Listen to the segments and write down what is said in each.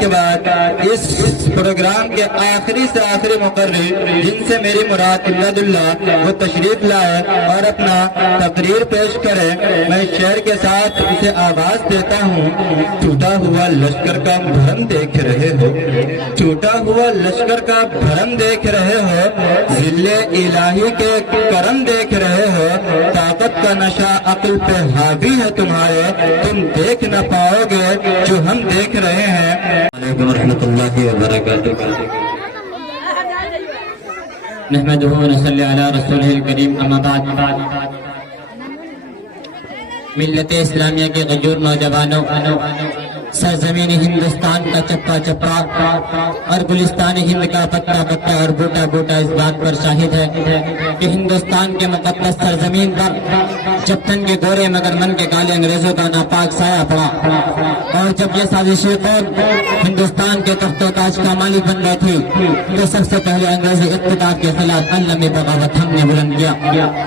کے بعد اس پروگرام کے آخری سے آخری مقرر جن سے میری مراد امداد اللہ وہ تشریف لائے اور اپنا تقریر پیش کرے، میں شعر کے ساتھ اسے آواز دیتا ہوں۔ ٹوٹا ہوا لشکر کا بھرم دیکھ رہے ہو، ٹوٹا ہوا لشکر کا بھرم دیکھ رہے ہو، ذل الہی کے کرم دیکھ رہے ہو، طاقت کا نشہ عقل پہ حاوی ہے تمہارے، تم دیکھ نہ پاؤ گے جو ہم دیکھ رہے ہیں۔ علیکم ورحمۃ اللہ وبرکاتہ۔ نحمدہ و نصلی علی رسولہ الکریم، اما بعد۔ ملت اسلامیہ کے غیور نوجوانوں، سرزمین ہندوستان کا چپا چپا اور گلستان ہند کا پتا پتا اور بوٹا بوٹا اس بات پر شاہد ہے کہ ہندوستان کے مقدس سرزمین پر جب تن کے گورے مگر من کے کالے انگریزوں کا ناپاک سایہ پڑا، اور جب یہ سازشی قوم ہندوستان کے تخت و تاج کا مالک بن گئی تھی تو سب سے پہلے انگریزی اقتدار کے خلاف علم بغاوت ہم نے بلند کیا۔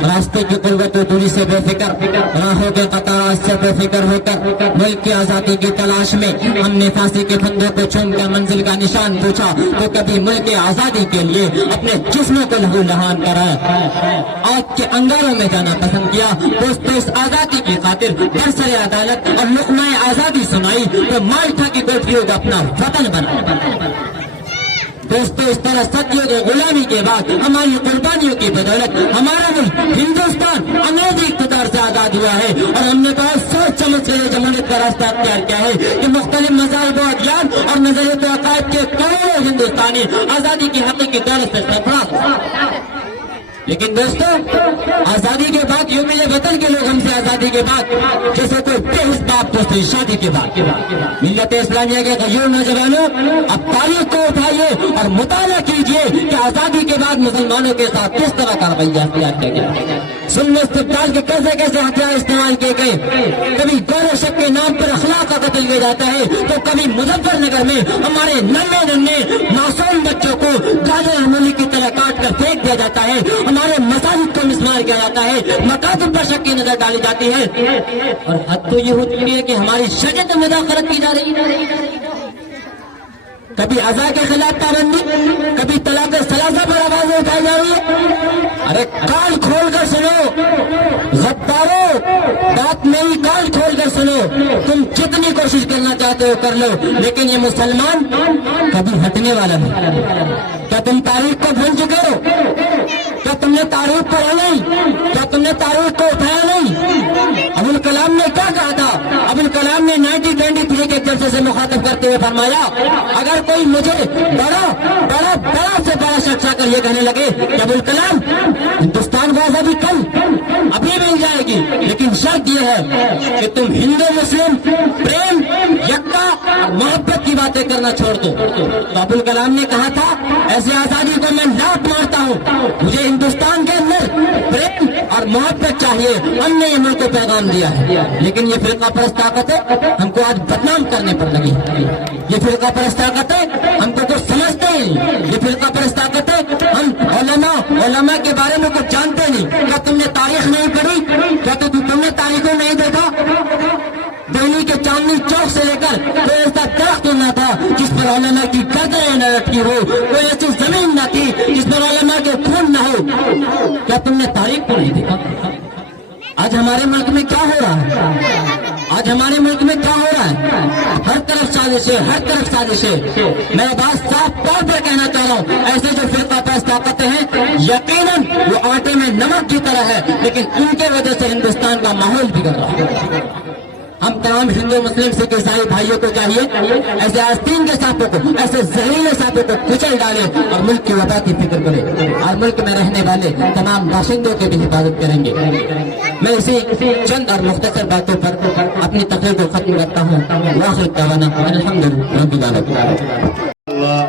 راستے کی قربت و دوری سے بے فکر، راہوں کے قطارات سے بے فکر ہو کر ملک کی آزادی کی تلاش میں ہم نے پھانسی کے پھندوں کو چوم کر منزل کا نشان پوچھا تو کبھی ملک کی آزادی کے لیے اپنے جسموں کو لہو لہان کرایا، آگ کے انگاروں میں جانا پسند کیا۔ دوستو اس آزادی کی خاطر برسر عدالت اور لقمہ آزادی سنائی تو مالٹا کی کوٹریوں کا اپنا وطن بنا۔ دوستو اس طرح صدیوں کی غلامی کے بعد ہماری قربانیوں کی بدولت ہمارا ملک ہندوستان انگریزی اقتدار سے آزاد ہوا ہے، اور ہم نے بہت سوچ سمجھ کر جمہوریت کا راستہ اختیار کیا ہے کہ مختلف مذاہب و ادیان اور نظریات و عقائد کے کروڑوں ہندوستانی آزادی کی حقیقی دولت سے سرفراز۔ لیکن دوستو آزادی کے بعد یوں ملے وطن کے لوگ ہم سے آزادی کے بعد جیسے کوئی بے حس باپ دوسری شادی کے بعد۔ ملت اسلامیہ کے غیور نوجوانوں، اب تاریخ کو اٹھائیے اور مطالعہ کیجئے کہ آزادی کے بعد مسلمانوں کے ساتھ کس طرح کا رویہ اختیار کیا گیا، ظلم استبدال کے کیسے کیسے ہتھیار استعمال کیے گئے۔ کبھی گور شک کے نام پر اخلاق کا قتل کیا جاتا ہے تو کبھی مظفر نگر میں ہمارے ننھے معصوم بچوں کو گاجر امولی کی طرح کاٹ کر پھینک دیا جاتا ہے، ہمارے مساجد کو مسمار کیا جاتا ہے، مکاتب پر شک کی نظر ڈالی جاتی ہے، اور حد تو یہ ہوتی ہے کہ ہماری شریعت میں مداخلت کی جا رہی ہے۔ کبھی عزا کے خلاف پابندی، کبھی طلاق ثلاثہ پر آوازیں اٹھائی جا رہی ہے۔ ارے کان کھول کر سنو غدارو، بات میری کان کھول کر سنو، تم جتنی کوشش کرنا چاہتے ہو کر لو، لیکن یہ مسلمان کبھی ہٹنے والا نہیں۔ کیا تم تاریخ کو بھول چکے ہو؟ کیا تم نے تاریخ پڑھا نہیں؟ کیا تم نے تاریخ کو اٹھایا نہیں؟ ابوالکلام نے کیا کہا تھا؟ ابوالکلام نے 1923 کے جلسے سے مخاطب کرتے ہوئے فرمایا، اگر کوئی مجھے بڑا بڑا بڑا سے بڑا شخص آ کر یہ کہنے لگے کہ ابوالکلام ہندوستان کو آزادی کل ابھی مل جائے گی، لیکن شرط یہ ہے کہ تم ہندو مسلم پریم یکتا محبت کی باتیں کرنا چھوڑ دو، تو ابوالکلام نے کہا تھا ایسے آزادی کو میں لاپ مارتا ہوں، مجھے ہندوستان کے اندر پریم اور محبت چاہیے۔ ہم نے یہ ملک کو پیغام دیا ہے، لیکن یہ فرقہ پرست طاقتیں ہم کو آج بدنام کرنے پر لگی۔ یہ فرقہ پرست طاقتیں ہم کو کچھ سمجھتے ہیں، یہ فرقہ پرست طاقتیں ہم علماء کے بارے میں کچھ جانتے نہیں۔ کیا تم نے تاریخ نہیں پڑھی؟ کیا تم نے تاریخ کو نہیں دیکھا؟ دہلی کے چاندنی چوک سے لے کر کوئی ایسا درخت نہ تھا جس پر علماء کی گردنیں نہ لٹکی ہو، کوئی ایسی زمین نہ تھی جس پر علماء کے خون نہ ہو۔ کیا تم نے تاریخ کو نہیں دیکھا؟ آج ہمارے ملک میں کیا ہو رہا ہے؟ آج ہمارے ملک میں کیا ہو رہا ہے؟ ہر طرف سازشیں، ہر طرف سازشیں۔ میں بات صاف طور پر کہنا چاہ رہا ہوں، ایسے جو فرقہ پرست طاقتیں ہیں یقیناً وہ آٹے میں نمک کی طرح ہے، لیکن ان کے وجہ سے ہندوستان کا ماحول بگڑ رہا ہے۔ ہم تمام ہندو مسلم سکھ عیسائی بھائیوں کو چاہیے ایسے آستین کے سانپوں کو، ایسے زہریلے سانپوں کو کچل ڈالے اور ملک کی وبا کی فکر کرے اور ملک میں رہنے والے تمام باشندوں کی بھی حفاظت کریں گے۔ میں اسی چند اور مختصر باتوں پر اپنی تقریر کو ختم کرتا ہوں۔ واخر دعوانا الحمدللہ رب العالمین۔